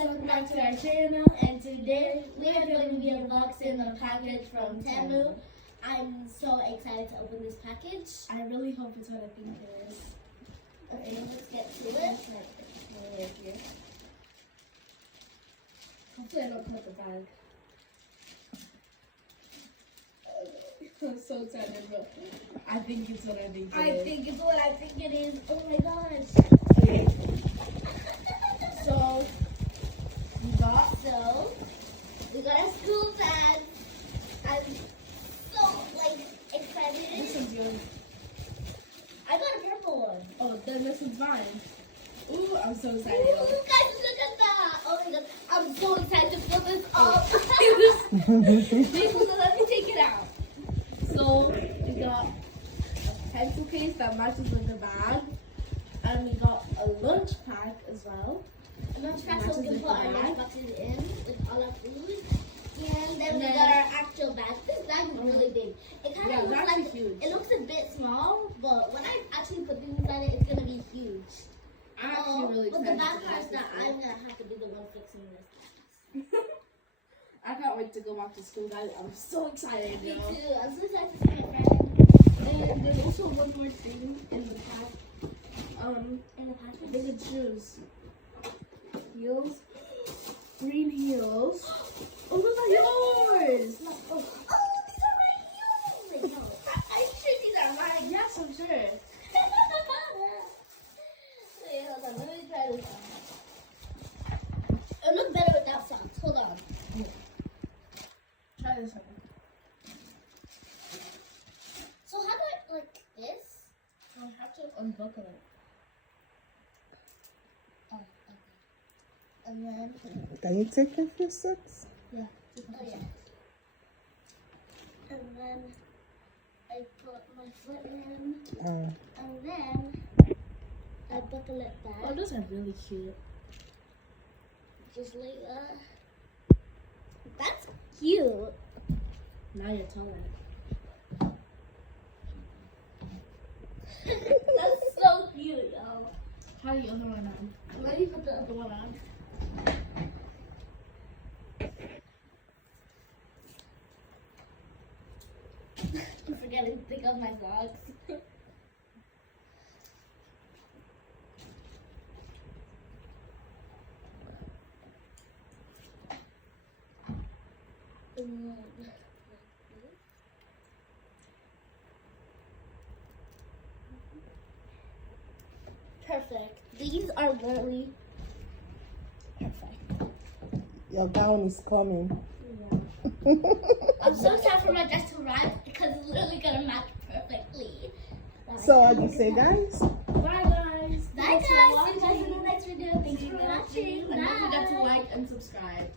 welcome back to our channel, and today we are going to be unboxing a package from Temu. I'm so excited to open this package. I really hope it's what I think it is. Okay, let's get to it. Right here. Hopefully I don't cut the bag. I'm so excited, but I think it's what I think it is. I think it's what I think it is. Oh my gosh. Okay. So, we got a school bag. I'm so excited. This one's yours. I got a purple one. Oh, then this one's mine. Ooh, I'm so Ooh, excited. guys, look at that. Oh my god, I'm so excited to fill this up. Let me take it out. So, we got a pencil case that matches with the bag. And we got a lunch pack as well. A lunch pack so we can put our lunch boxes in with all our food. And then we then- got our actual bag. This bag is really big. It kind of looks like huge. it looks a bit small, but when I actually put things inside it, it's gonna be huge. I'm actually really But excited. the bad to part is have that this I'm gonna have to be the one fixing this. I can't wait to go back to school, guys. I'm so excited. Me Yo. too. I'm so excited to see my friends. And there's also one more thing in the pack. In the package. I think it's shoes. Heels. Green heels. Oh, those are yours. Oh, these are my heels. No, I'm sure these are mine. Yes, I'm sure. Wait, hold on. Let me try this on. It looks better without socks. Hold on. Try this one. So how do I like this? I have to unbuckle it. Oh, okay. And then Can you take off your socks? oh yeah. And then I put my foot in, and then I buckle it back. Oh, those are really cute. Just like that. That's cute. Now you're taller. That's so cute, y'all. How do the other one on? Let me put the other one on. I'm forgetting to take off my socks. Perfect. These are really perfect. Your gown is coming. I'm so excited for my dress to arrive because it's literally gonna match perfectly. So what do you say, guys? Bye, guys. Bye guys. See you guys in the next video. Thanks for watching. And don't forget to Bye. like and subscribe.